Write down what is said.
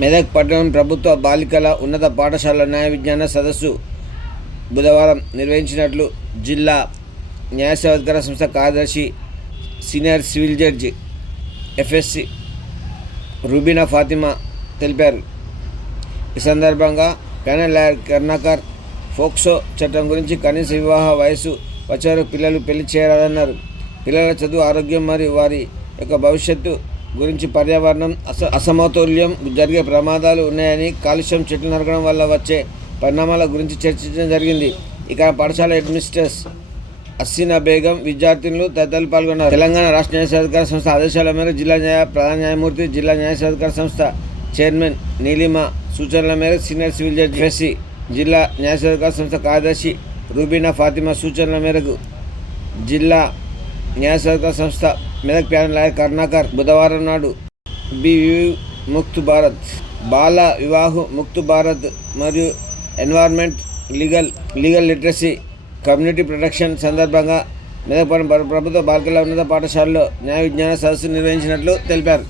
మెదక్ పట్టణం ప్రభుత్వ బాలికల ఉన్నత పాఠశాల న్యాయ విజ్ఞాన సదస్సు బుధవారం నిర్వహించినట్లు జిల్లా న్యాయ సేవాధికార సంస్థ కార్యదర్శి senior civil judge FSC Rubina Fatima తెలిపారు. ఈ సందర్భంగా ప్యానెల్ లాయర్ కర్ణాకర్ ఫోక్సో చట్టం గురించి కనీస వివాహ వయసు వచ్చారు పిల్లలు పెళ్లి చేయరాదన్నారు. పిల్లల చదువు, ఆరోగ్యం మరియు వారి యొక్క భవిష్యత్తు గురించి, పర్యావరణం అసమతుల్యం జరిగే ప్రమాదాలు ఉన్నాయని, కాలుష్యం, చెట్లు నరకడం వల్ల వచ్చే పరిణామాల గురించి చర్చించడం జరిగింది. ఇక పాఠశాల అడ్మినిస్ట్రేటర్స్ హసీనా బేగం, విద్యార్థినులు తదితరులు పాల్గొన్నారు. తెలంగాణ రాష్ట్ర న్యాయ సేవాధికార సంస్థ ఆదేశాల మేరకు జిల్లా ప్రధాన న్యాయమూర్తి, జిల్లా న్యాయ సేవాధికార సంస్థ చైర్మన్ నీలిమ సూచనల మేరకు సీనియర్ సివిల్ జడ్జి ఎఫ్ఎస్సి జిల్లా న్యాయ సేవాధికార సంస్థ కార్యదర్శి రూబీనా ఫాతిమా సూచనల మేరకు జిల్లా న్యాయ సేవాధికార సంస్థ మెదక్ ప్యానెల్ లాయర్ కర్ణాకర్ బుధవారం నాడు ముక్త్ భారత్, బాల వివాహ్ ముక్త్ భారత్ మరియు environment legal literacy community protection సందర్భంగా మెదక్ ప్రభుత్వ బాలికల ఉన్నత పాఠశాలలో న్యాయ విజ్ఞాన సదస్సు నిర్వహించినట్లు తెలిపారు.